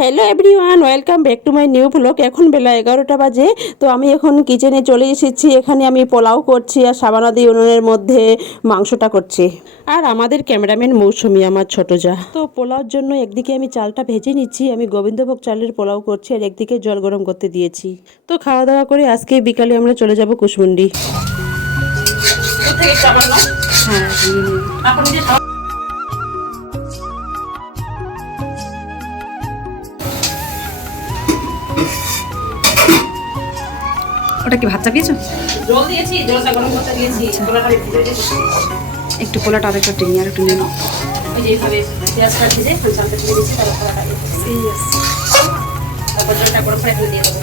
Hello everyone, welcome back to my new blog. এখন বেলা 11টা বাজে। তো আমি এখন কিচেনে চলে এসেছি। এখানে আমি পোলাও করছি আর সাবানাদি উনুনের মধ্যে মাংসটা করছি। আর আমাদের ক্যামেরাম্যান মৌসুমি, আমার ছোট যা। তো পোলাওর জন্য একদিকে আমি চালটা ভেজে নিচ্ছি। আমি গোবিন্দভোগ চালের পোলাও করছি আর একদিকে জল গরম করতে দিয়েছি। তো খাওয়া দাওয়া করে আজকে বিকালে আমরা চলে যাব কুশমুন্ডি। ওটা কি ভাত চাপিয়েছো? জল দিয়েছি, জলটা গরম করতে দিয়েছি। পোলাওটা ভেজে রেখেছি। একটু পোলাটা আর একটু টেনে আর একটু নিয়ে নাও। ওই যে এইভাবে পেঁয়াজটা ভেজে চালটা দিয়ে দিয়েছি, তারপর পোলাওটা দিয়েছি। তারপর জলটা গরম করে দিয়ে দেবো।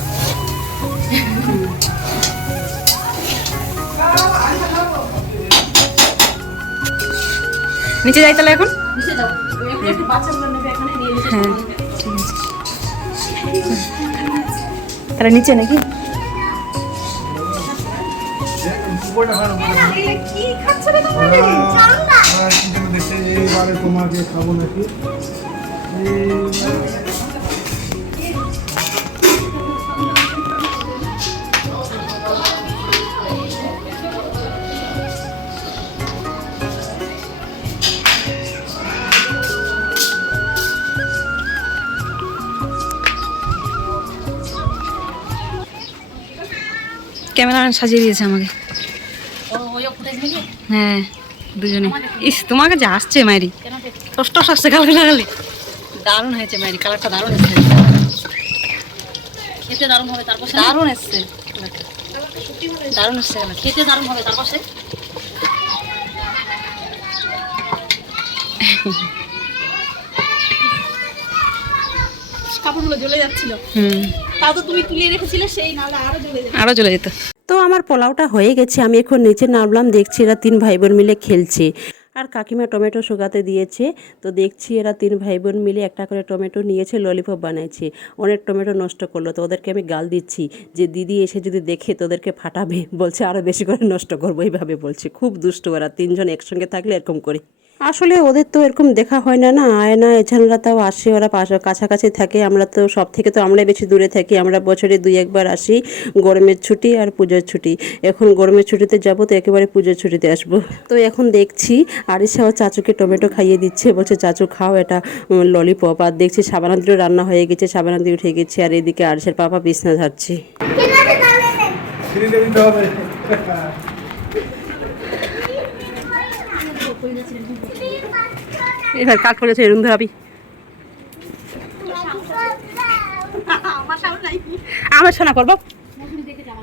নিচে যাই তাহলে এখন। নিচে যাও, একটু বাচ্চাগুলো নেবে এখানে নিয়ে নিচে। হ্যাঁ ঠিক আছে, তাহলে নিচে নাকি? তোমাকে খাবো নাকি? ক্যামেরা সাজিয়ে দিয়েছে আমাকে। হ্যাঁ দুজনে। ইস তোমাকে যা আসছে মায়েরি, কষ্ট আসছে কালার লাগালে। দারুণ হয়েছে মায়েরি, কালারটা দারুণ এসছে। খেতে দারুণ হবে, তারপর দারুণ এসছে, দারুণ এসছে কালার। খেতে দারুণ হবে, তারপর সে কাপড়গুলো জ্বলে যাচ্ছিল। তাও তো তুমি তুলে রেখেছিলে, সেই নালে আরো জ্বলে যেত। তো আমার পোলাওটা হয়ে গেছে। আমি এখন নিচে নামলাম, দেখছি এরা 3 ভাই বোন মিলে খেলছে। আর কাকিমা টমেটো শুকাতে দিয়েছে। তো দেখছি এরা 3 ভাই বোন মিলে একটা করে টমেটো নিয়েছে, ললিপপ বানাইছে। অনেক টমেটো নষ্ট করলো। তো ওদেরকে আমি গাল দিচ্ছি যে দিদি এসে যদি দেখে তোদেরকে ফাটাবে। বলছে আরও বেশি করে নষ্ট করবো, এইভাবে বলছে। খুব দুষ্ট ওরা 3 জন একসঙ্গে থাকলে এরকম করে। আসলে ওদের তো এরকম দেখা হয় না, আয়না এছাড়া তাও আসে, ওরা কাছাকাছি থাকে। আমরা তো সব থেকে তো আমরাই বেশি দূরে থাকি। আমরা বছরে 2-1 বার আসি, গরমের ছুটি আর পুজোর ছুটি। এখন গরমের ছুটিতে যাব, তো একেবারে পুজোর ছুটিতে আসবো। তো এখন দেখছি আরিশাও চাচুকে টমেটো খাইয়ে দিচ্ছে, বলছে চাচু খাও এটা ললিপপ। আর দেখছি সাবানাদিরও রান্না হয়ে গেছে, সাবানাদি উঠে গেছে। আর এদিকে আরিশার পাপা বিছনা ঝাড়ছে। এবার কাট করেছে এরুন ধরাবি। আমার শোনা করবো,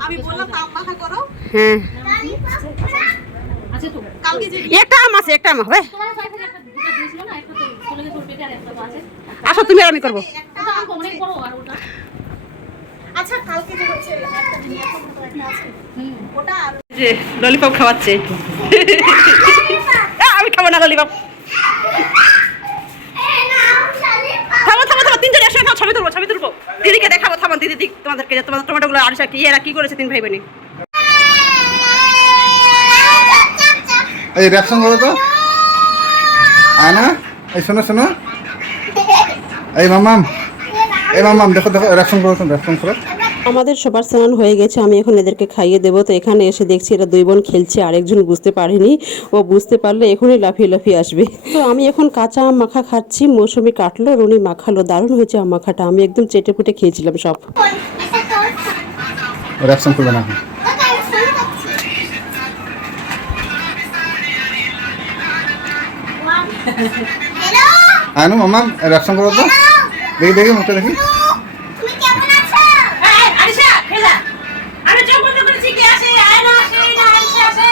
আমি বললাম তাপ মাথা করো। হ্যাঁ আচ্ছা তো কালকে যে একটা আম আছে, একটা আম হবে। আসো তুমি আর আমি করবো। অনেক বড় আর ওটা আচ্ছা কালকে যে হচ্ছে একটা নিয়ে একটা আছে ওটা আর যে ললিপপ খাওয়াচ্ছে। আমি খাবো না ললিপপ। থামো থামো থামো, 3 জন একসঙ্গে খাও। ছবি তুলবো দিদিকে দেখাবো। থামো দিদি, তোমাদেরকে যে তোমাদের টমেটোগুলো আরিশা কি এরা কি করেছে 3 ভাই বোনে। এই রিঅ্যাকশন করো তো। আয়না এই শোনো শোনো, এই মামাম দেখো রিঅ্যাকশন করো তো, রিঅ্যাকশন করো। আমাদের সবার স্নান হয়ে গেছে, আমি এখন এদেরকে খাইয়ে দেবো। তো এখানে এসে দেখছি এরা 2 বোন খেলছে। আরেকজন বুঝতে পারেনি, ও বুঝতে পারলে এখনই লাফিয়ে আসবে। তো আমি এখন কাঁচা আম মাখা খাচ্ছি। মৌসুমি কাটলো, রুনি মাখালো। দারুণ হয়েছে আম মাখাটা, আমি একদম চেটে পুটে খেয়েছিলাম সব। রিঅ্যাকশন করবে না। আয়নু মামাম রিঅ্যাকশন করো তো, দেখি মুখটা দেখি। তুমি কেমন আছো? এই আরিশা খেলা আমি চোখ বন্ধ করেছি, কে আসে? আয়না আসে না আরিশা আসে?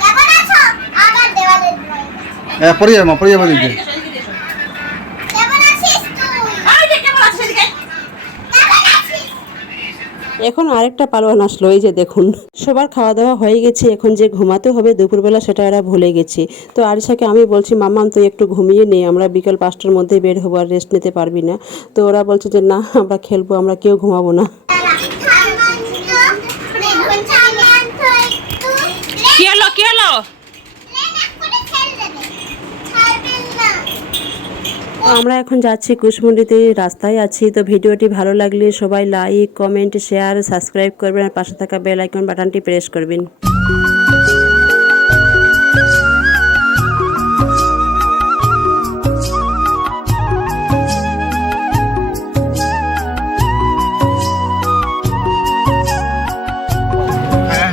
কেমন আছো? আবার দেওয়ালে পড়ে যাবো দিদি। কেমন আছিস তুই? এই যে কেমন আছিস এদিকে? কেমন আছিস? এখন আরেকটা পালোয়ান আসলো, এই যে দেখুন। সবার খাওয়া দাওয়া হয়ে গেছে, এখন যে ঘুমাতে হবে দুপুরবেলা সেটা এরা ভুলে গেছে। তো আরিশাকে আমি বলছি মাম্মাম তুই একটু ঘুমিয়ে নে, আমরা বিকাল 5টার মধ্যে বের হবো, আর রেস্ট নিতে পারবি না। তো ওরা বলছে যে না আমরা খেলবো, আমরা কেউ ঘুমাবো না। কি হলো? আমরা এখন যাচ্ছি কুশমুন্ডিতে, রাস্তায় আছি। তো ভিডিওটি ভালো লাগলে সবাই লাইক, কমেন্ট, শেয়ার, সাবস্ক্রাইব করবেন আর পাশে থাকা বেল আইকন বাটনটি প্রেস করবেন।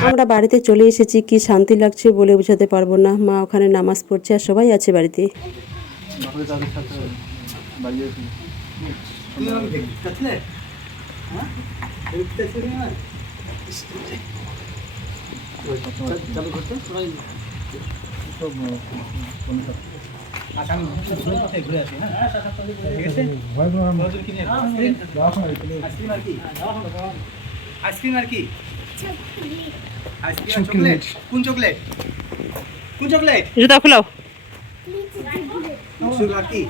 আমরা বাড়িতে চলে এসেছি, কি শান্তি লাগছে বলে বোঝাতে পারবো না। মা ওখানে নামাজ পড়ছে আর সবাই আছে বাড়িতে। আইসক্রিম আর কি আইসক্রিম চকলেট কোন চকলেট জুতা খুলাও। শুধু আর কি